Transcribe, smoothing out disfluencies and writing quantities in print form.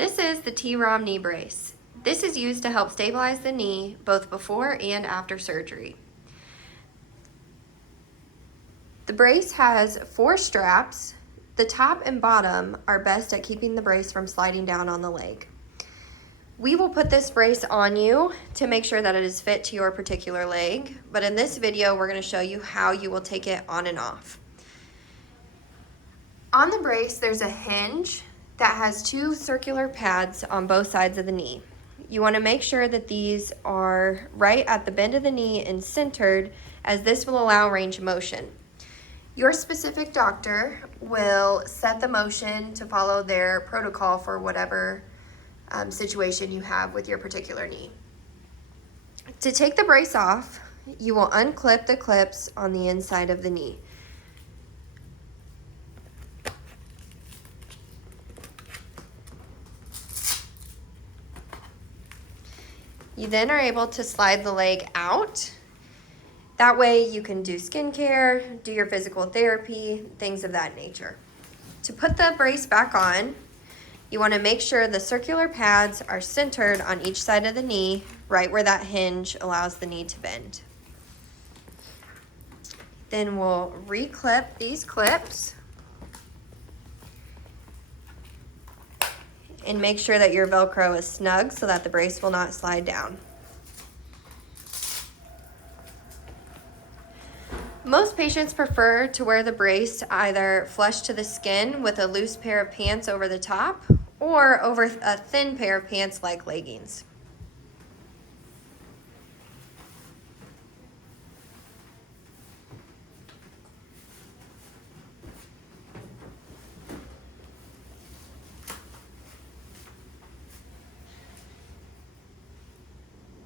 This is the TROM knee brace. This is used to help stabilize the knee both before and after surgery. The brace has 4 straps. The top and bottom are best at keeping the brace from sliding down on the leg. We will put this brace on you to make sure that it is fit to your particular leg, but in this video we're going to show you how you will take it on and off. On the brace there's a hinge that has 2 circular pads on both sides of the knee. You want to make sure that these are right at the bend of the knee and centered, as this will allow range of motion. Your specific doctor will set the motion to follow their protocol for whatever situation you have with your particular knee. To take the brace off, you will unclip the clips on the inside of the knee. You then are able to slide the leg out. That way you can do skincare, do your physical therapy, things of that nature. To put the brace back on, you want to make sure the circular pads are centered on each side of the knee, right where that hinge allows the knee to bend. Then we'll re-clip these clips and make sure that your Velcro is snug so that the brace will not slide down. Most patients prefer to wear the brace either flush to the skin with a loose pair of pants over the top or over a thin pair of pants like leggings.